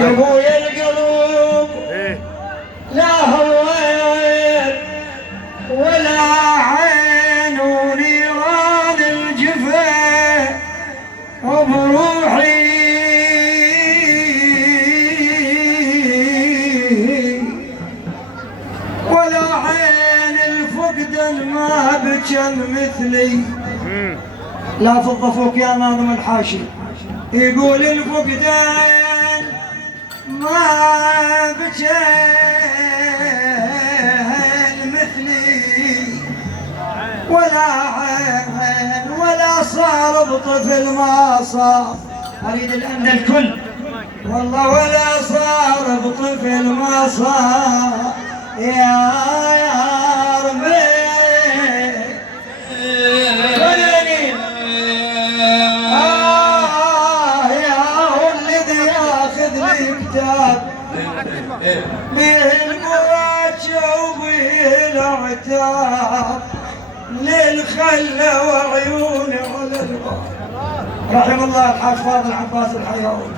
يا ابويا القلوب لا هويت ولا عين ونيران الجفا وبروحي ولا عين الفقدان ما بجن مثلي. لا تضفوك يا ناظم الحاشي يقول الفقدان ما بجن مثلي ولا عين ولا صار بطفل ما صار. اريد الان الكل والله ولا صار بطفل ما صار يا ربي. بالمواجه وبالعتاب للخله وعيوني على الباب. رحم الله الحاج فاضل عباس الحيوي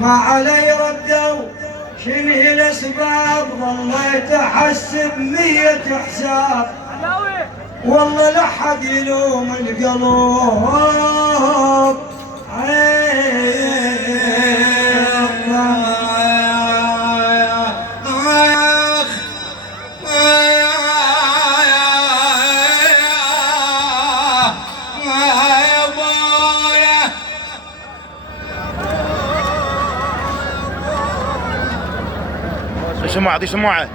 ما علي ردوا شنو هي الاسباب. ظليت احسب 100 حساب والله لا حد يلوم القلوب. سماعة دي سماعة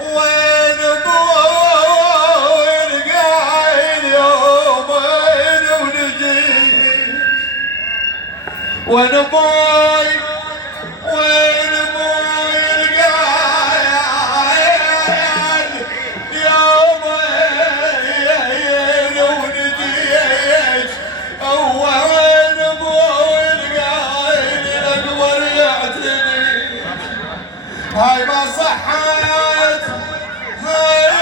وين ابوي قاعد يومين ونجي وين ابوي وين ابوي قاعد يومين ونجيت. وين ابوي قاعد الاكبر يعتني هاي ما صحت هاي